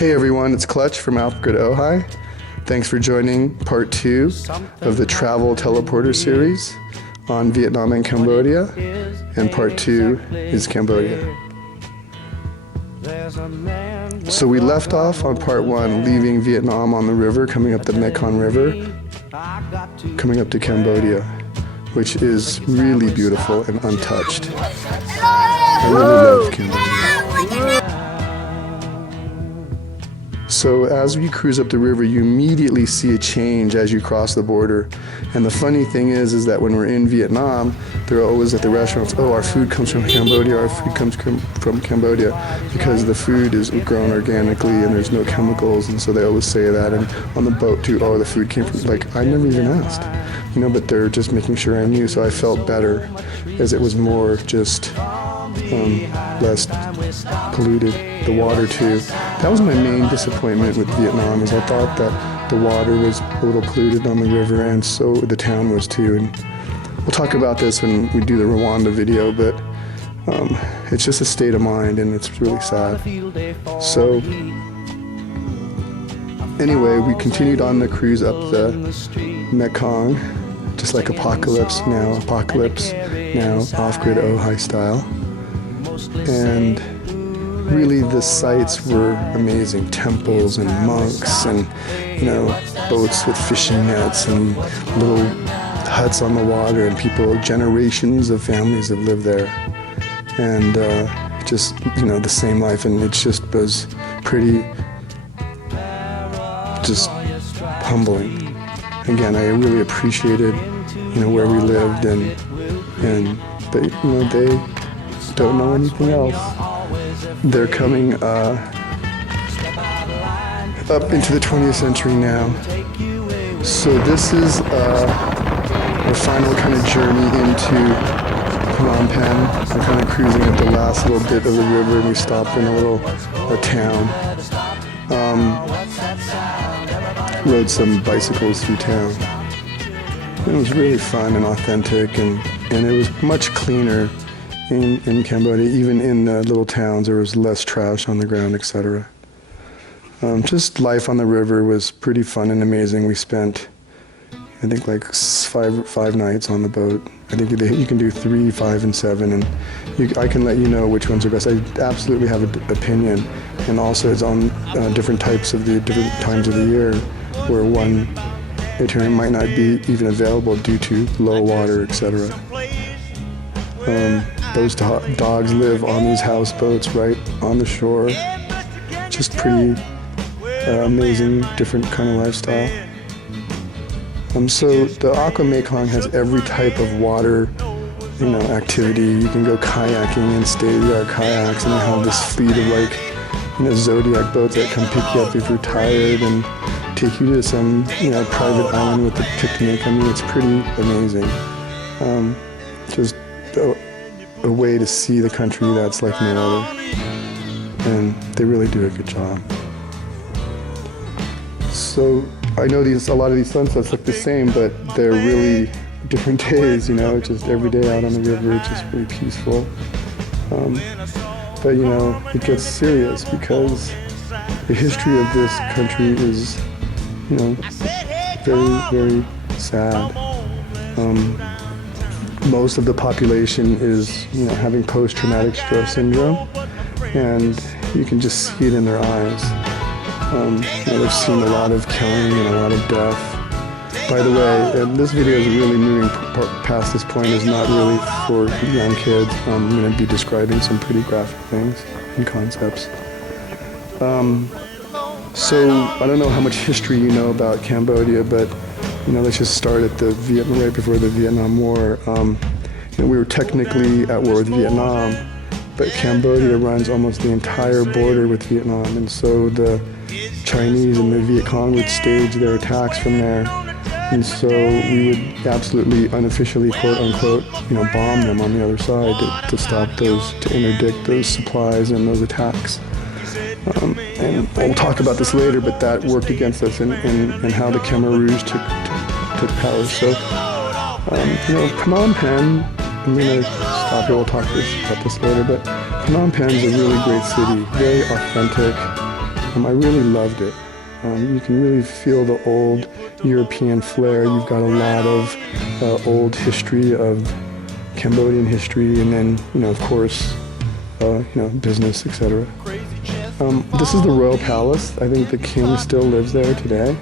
Hey everyone, it's Clutch from Alfred Ojai. Thanks for joining part 2 of the Travel Teleporter series on Vietnam and Cambodia, and part 2 is Cambodia. So we left off on part 1, leaving Vietnam on the river, coming up the Mekong River, coming up to Cambodia, which is really beautiful and untouched. I really love Cambodia. So as we cruise up the river, you immediately see a change as you cross the border. And the funny thing is that when we're in Vietnam, they're always at the restaurants, oh, our food comes from Cambodia, our food comes from Cambodia, because the food is grown organically and there's no chemicals, and so they always say that. And on the boat too, oh, the food came from, like, I never even asked, but they're just making sure I knew, so I felt better, as it was more just less polluted. The water too. That was my main disappointment with Vietnam, is I thought that the water was a little polluted on the river, and so the town was too. And we'll talk about this when we do the Rwanda video, but it's just a state of mind, and it's really sad. So anyway, we continued on the cruise up the Mekong, just like Apocalypse Now, off-grid Ojai style. And really the sights were amazing. Temples and monks and, boats with fishing nets and little huts on the water, and people, generations of families have lived there. And just, the same life, and it just was pretty, just humbling. Again, I really appreciated, where we lived, but, they don't know anything else. They're coming up into the 20th century now. So this is our final kind of journey into Phnom Penh. We're kind of cruising at the last little bit of the river, and we stopped in a town. Rode some bicycles through town. It was really fun and authentic, and it was much cleaner in Cambodia. Even in the little towns, there was less trash on the ground, etc. Just life on the river was pretty fun and amazing. We spent, I think, like five nights on the boat. I think you can do 3, 5, and 7, and I can let you know which ones are best. I absolutely have an opinion, and also it's on different times of the year, where one itinerary might not be even available due to low water, etc. Those dogs live on these houseboats right on the shore. Just pretty amazing, different kind of lifestyle. So the Aqua Mekong has every type of water, activity. You can go kayaking in state-of-the-art kayaks, and they have this fleet of Zodiac boats that come pick you up if you're tired and take you to some, private island with a picnic. I mean, it's pretty amazing. Just a way to see the country that's like no other, and they really do a good job. So I know a lot of these sunsets look the same, but they're really different days. Just every day out on the river, it's just really peaceful. But it gets serious, because the history of this country is, very, very sad. Most of the population is, having post-traumatic stress syndrome, and you can just see it in their eyes. They've seen a lot of killing and a lot of death. By the way, this video is really moving past this point. Is not really for young kids. I'm going to be describing some pretty graphic things and concepts. So I don't know how much history you know about Cambodia, but let's just start at right before the Vietnam War. We were technically at war with Vietnam, but Cambodia runs almost the entire border with Vietnam, and so the Chinese and the Viet Cong would stage their attacks from there, and so we would absolutely unofficially, quote unquote, bomb them on the other side to stop to interdict those supplies and those attacks. And we'll talk about this later, but that worked against us in how the Khmer Rouge took power. So, Phnom Penh, I'm going to stop here, we'll talk about this later, but Phnom Penh is a really great city, very authentic, I really loved it. You can really feel the old European flair. You've got a lot of old history of Cambodian history, and then, of course, business, etc. This is the royal palace. I think the king still lives there today,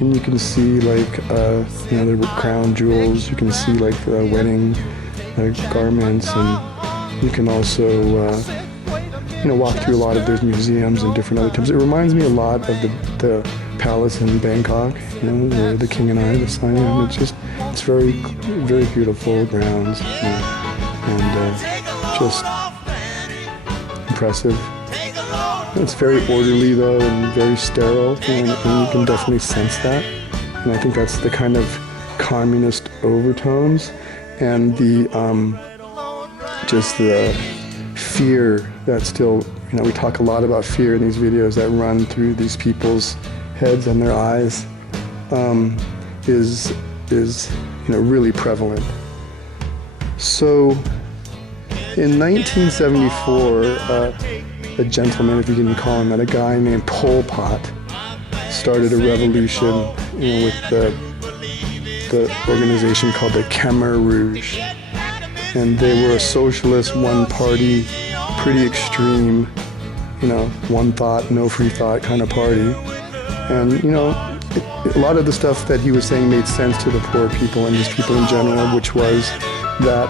and you can see the crown jewels. You can see the wedding garments, and you can also walk through a lot of those museums and different other temples. It reminds me a lot of the palace in Bangkok, where the king and I was signing. It's very, very beautiful grounds, and just impressive. It's very orderly though, and very sterile, and you can definitely sense that. And I think that's the kind of communist overtones and the just the fear that still, we talk a lot about fear in these videos that run through these people's heads and their eyes, is really prevalent. So in 1974, a gentleman, if you can call him that, a guy named Pol Pot, started a revolution, with the organization called the Khmer Rouge. And they were a socialist, one-party, pretty extreme, one thought, no free thought kind of party. And, a lot of the stuff that he was saying made sense to the poor people and just people in general, which was that,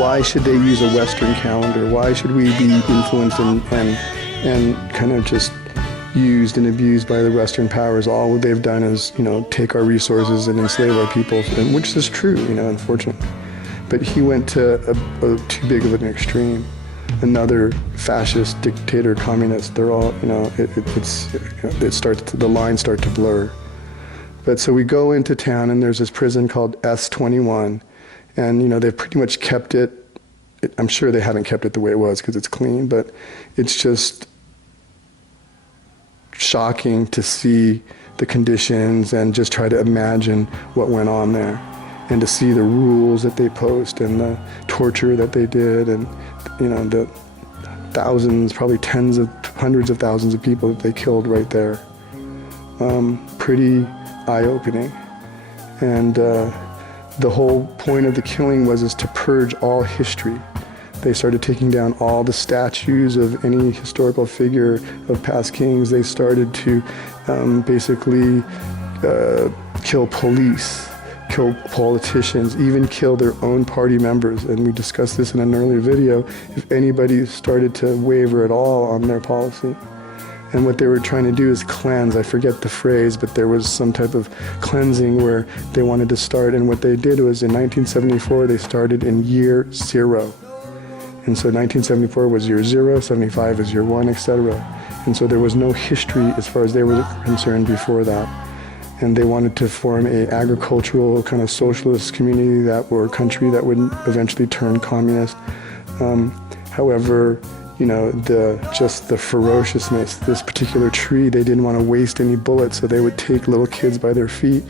why should they use a Western calendar? Why should we be influenced and kind of just used and abused by the Western powers? All they've done is, take our resources and enslave our people, which is true, unfortunately. But he went to a too big of an extreme. Another fascist, dictator, communist. They're all, the lines start to blur. But so we go into town, and there's this prison called S21, and they've pretty much kept it. I'm sure they haven't kept it the way it was because it's clean, but it's just shocking to see the conditions and just try to imagine what went on there, and to see the rules that they post and the torture that they did, and the thousands, probably hundreds of thousands of people that they killed right there. Pretty eye-opening. And the whole point of the killing was to purge all history. They started taking down all the statues of any historical figure of past kings. They started to basically kill police, kill politicians, even kill their own party members. And we discussed this in an earlier video. If anybody started to waver at all on their policy. And what they were trying to do is cleanse. I forget the phrase, but there was some type of cleansing where they wanted to start. And what they did was in 1974, they started in year 0. And so 1974 was year 0, 75 is year 1, etc. And so there was no history as far as they were concerned before that. And they wanted to form an agricultural kind of socialist community country that would eventually turn communist. However, the ferociousness, this particular tree, they didn't want to waste any bullets, so they would take little kids by their feet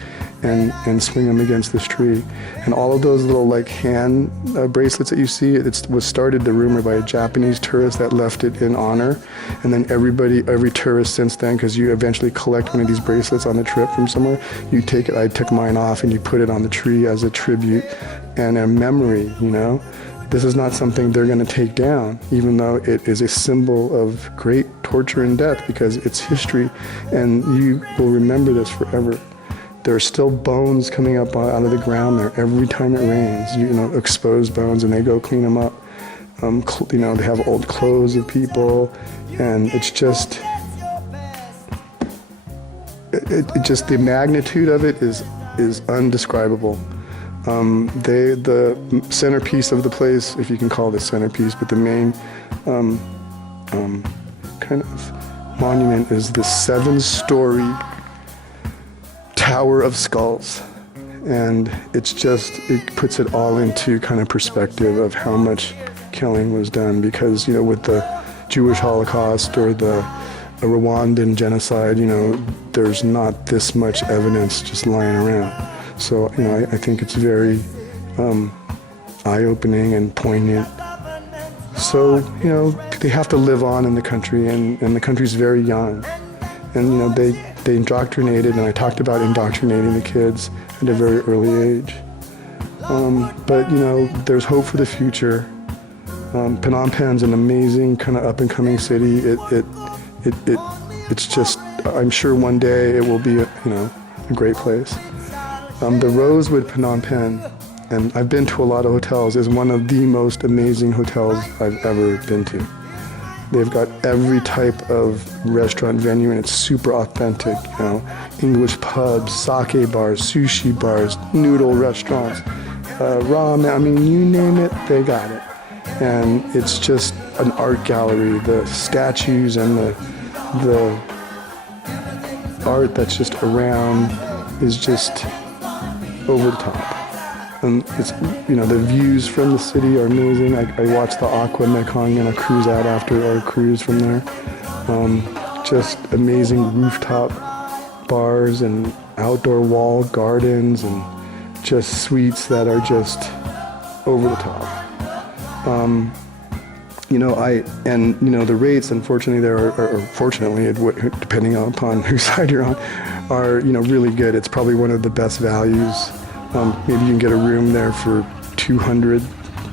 and swing them against this tree. And all of those little hand bracelets that you see, it was started, the rumor, by a Japanese tourist that left it in honor. And then every tourist since then, because you eventually collect one of these bracelets on the trip from somewhere, you take it, I took mine off, and you put it on the tree as a tribute and a memory, This is not something they're going to take down, even though it is a symbol of great torture and death, because it's history, and you will remember this forever. There are still bones coming up out of the ground there every time it rains, exposed bones, and they go clean them up. They have old clothes of people, and it's just, the magnitude of it is undescribable. The centerpiece of the place, if you can call it a centerpiece, but the main kind of monument is the 7-story Tower of Skulls. And it puts it all into kind of perspective of how much killing was done, because, with the Jewish Holocaust or the Rwandan genocide, there's not this much evidence just lying around. So, I think it's very eye-opening and poignant So, they have to live on in the country, and the country's very young. And, they indoctrinated, and I talked about indoctrinating the kids at a very early age. But, there's hope for the future. Phnom Penh's an amazing kind of up-and-coming city. It's just, I'm sure one day it will be, a great place. The Rosewood Phnom Penh, and I've been to a lot of hotels, is one of the most amazing hotels I've ever been to. They've got every type of restaurant venue, and it's super authentic, English pubs, sake bars, sushi bars, noodle restaurants, ramen, I mean, you name it, they got it. And it's just an art gallery. The statues and the art that's just around is just over the top. And it's, the views from the city are amazing. I watched the Aqua Mekong on a cruise out after our cruise from there. Just amazing rooftop bars and outdoor wall gardens and just suites that are just over the top. The rates, unfortunately, or fortunately, depending upon whose side you're on, are, really good. It's probably one of the best values. Maybe you can get a room there for $200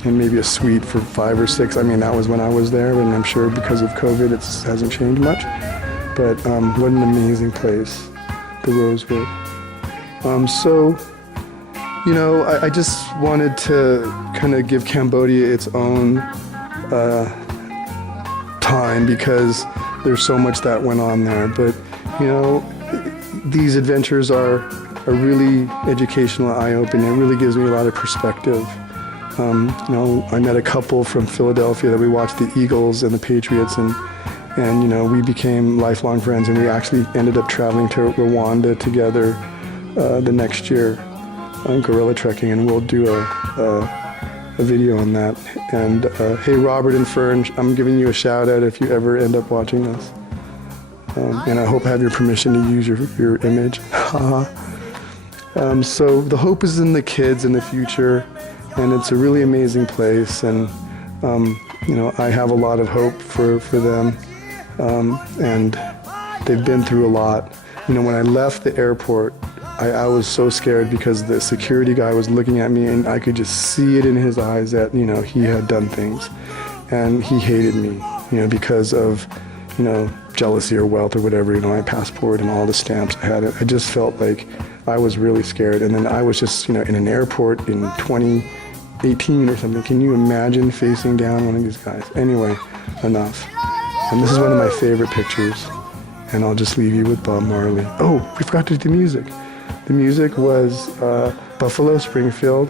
and maybe a suite for $5 or $6. I mean, that was when I was there, and I'm sure because of COVID, it hasn't changed much. But what an amazing place, the Rosewood. I just wanted to kind of give Cambodia its own time because there's so much that went on there. But, these adventures are really educational, eye-opening. It really gives me a lot of perspective. I met a couple from Philadelphia that we watched the Eagles and the Patriots, and we became lifelong friends, and we actually ended up traveling to Rwanda together the next year on gorilla trekking, and we'll do a video on that. And hey, Robert and Fern, I'm giving you a shout out if you ever end up watching this. And I hope I have your permission to use your image. So the hope is in the kids in the future, and it's a really amazing place, and I have a lot of hope for them, and they've been through a lot. When I left the airport, I was so scared because the security guy was looking at me, and I could just see it in his eyes that he had done things, and he hated me because of jealousy or wealth or whatever, my passport and all the stamps I had. I just felt like I was really scared. And then I was just, in an airport in 2018 or something. Can you imagine facing down one of these guys? Anyway, enough. And this is one of my favorite pictures. And I'll just leave you with Bob Marley. Oh, we forgot to do the music. The music was Buffalo Springfield.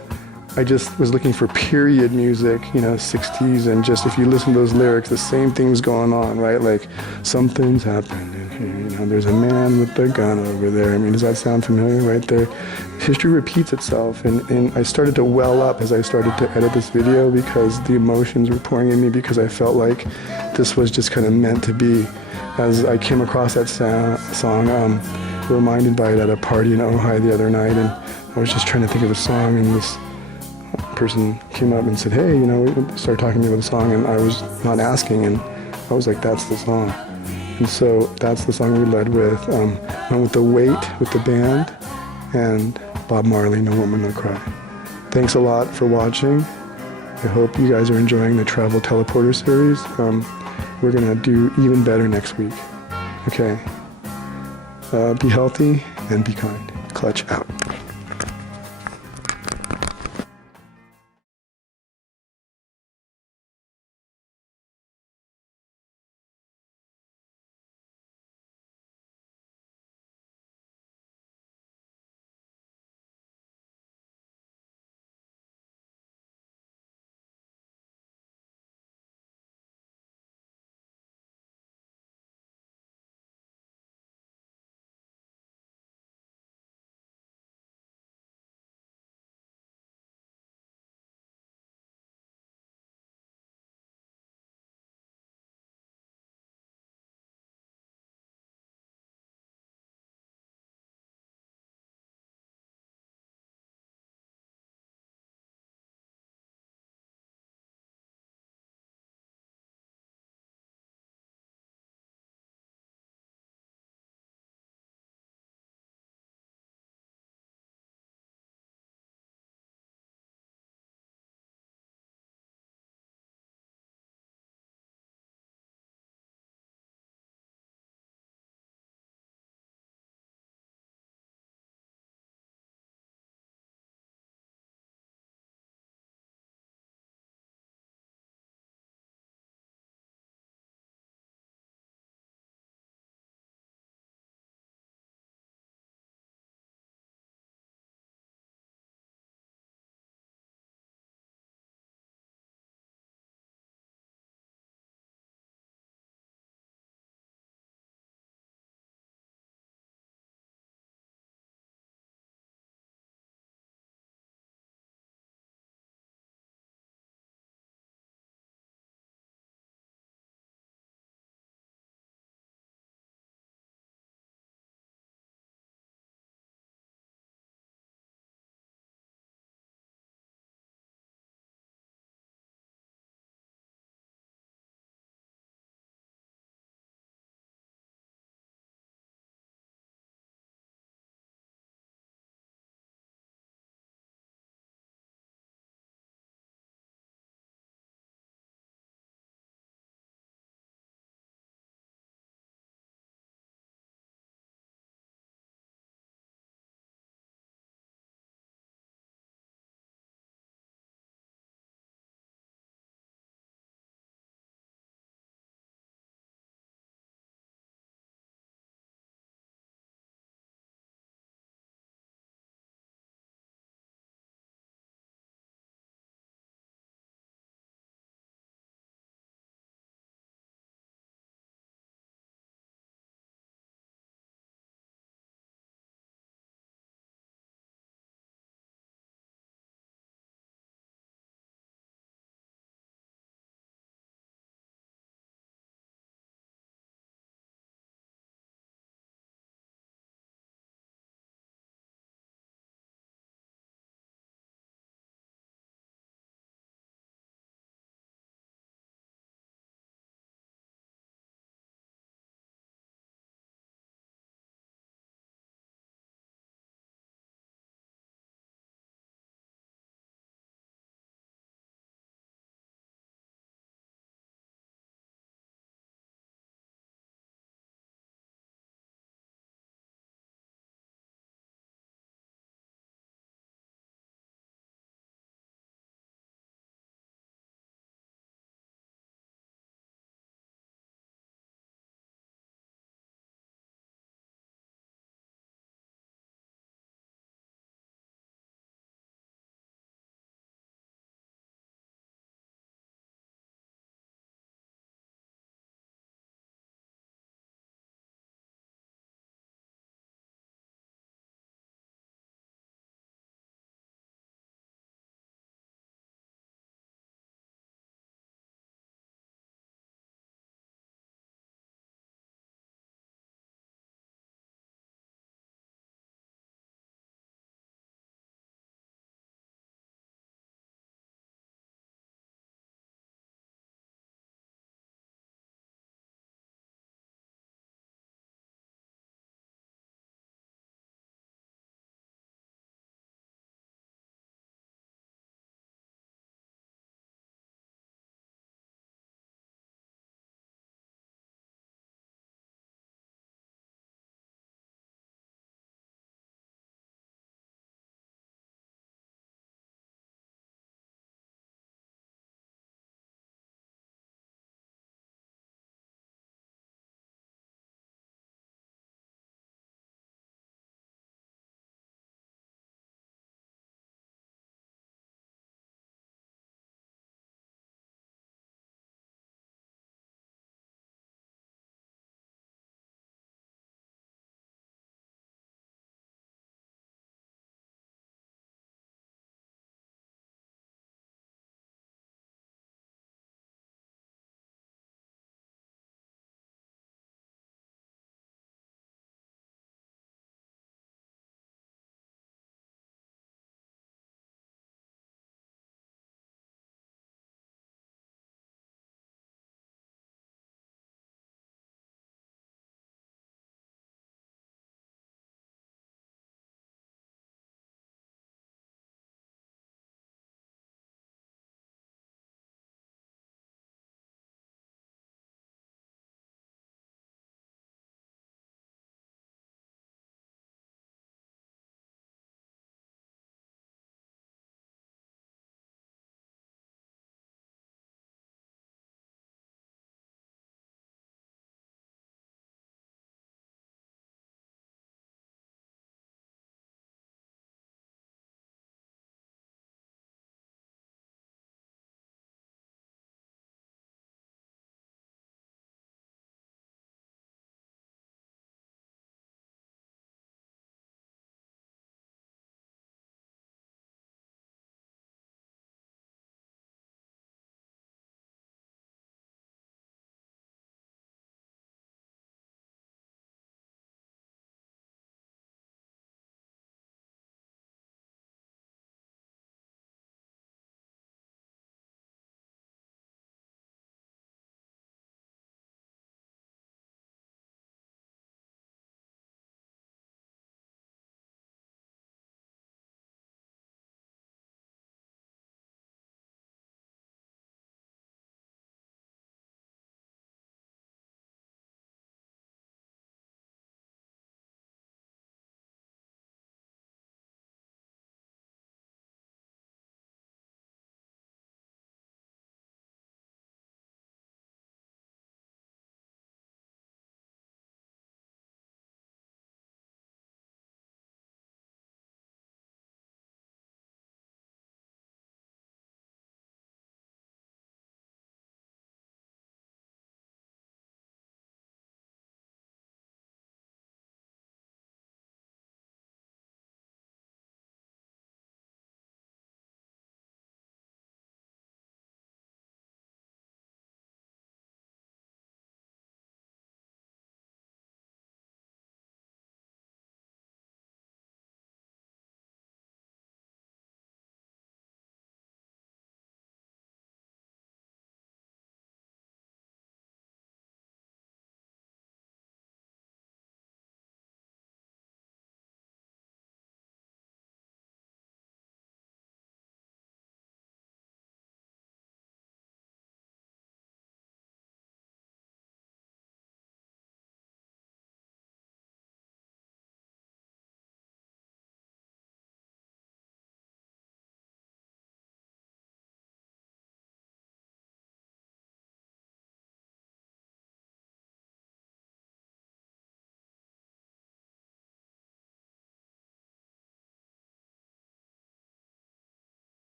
I just was looking for period music, 60s, and just if you listen to those lyrics, the same thing's going on, right? Like, something's happened in here, there's a man with a gun over there. I mean, does that sound familiar right there? History repeats itself, and I started to well up as I started to edit this video because the emotions were pouring in me because I felt like this was just kind of meant to be. As I came across that song, reminded by it at a party in Ojai the other night, and I was just trying to think of a song, and this person came up and said, hey, started talking to me about the song, and I was not asking, and I was like, that's the song. And so that's the song we led with. Went with The Weight with the band, and Bob Marley, No Woman, No Cry. Thanks a lot for watching. I hope you guys are enjoying the Travel Teleporter series. We're gonna do even better next week. Okay. Be healthy and be kind. Clutch out.